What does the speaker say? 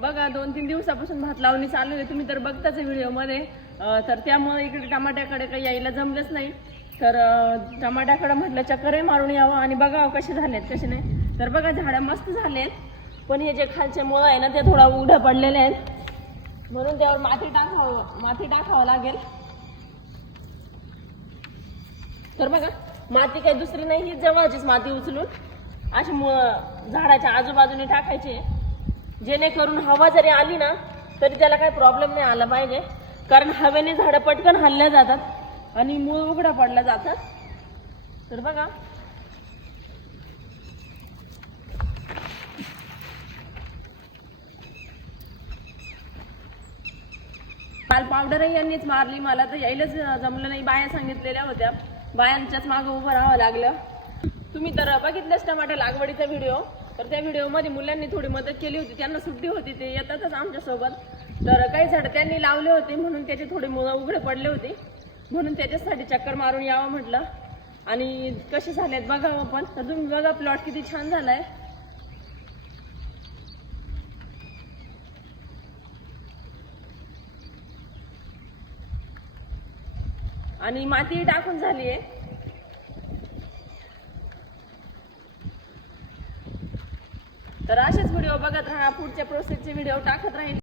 बघा 2-3 दिवसापासून भात लावणी चालू आहे, तुम्ही तर बघताच व्हिडिओमध्ये. तर त्यामुळे इकडे टमाट्याकडे काही यायला जमलंच नाही. तर टमाट्याकडे म्हटलं चक्करही मारून यावं आणि बघा कसे झालेत कसे नाही. तर बघा झाडं मस्त झालेत, पण हे जे खालचे मुळं आहे ना ते थोडा उघडे पडलेले आहेत, म्हणून त्यावर माती टाकावं लागेल. तर बघा माती काही दुसरी नाही, ही जवळचीच माती उचलून अशी झाडाच्या आजूबाजूने टाकायची, जेणेकरून हवा जरी आली ना तरी त्याला काही प्रॉब्लेम नाही आला पाहिजे. कारण हवेने झाडं पटकन हलल्या जातात आणि मूळ उघडा पडला जातात. तर बघा काल पावडरही यांनीच मारली, मला तर यायलाच जमलं नाही. बाया सांगितलेल्या होत्या, बायांच्याच मागं उभं राहावं लागलं. तुम्ही तर बघितलंच टमाटर लागवडीचा व्हिडिओ. तर त्या व्हिडिओमध्ये मुलांनी थोडी मदत केली होती, त्यांना सुट्टी होती, ते येतातच आमच्यासोबत. तर काही झाडं त्यांनी लावले होते म्हणून त्याचे थोडे मुळं उघडे पडले होते, म्हणून त्याच्यासाठी चक्कर मारून यावं म्हटलं. आणि कसे झालेत बघावं पण. तर तुम्ही बघा प्लॉट किती छान झालाय. आणि माती टाकून झाली आहे. तर असेच व्हिडिओ बघत राहा, पुढच्या प्रोसेसचे व्हिडिओ टाकत राहील.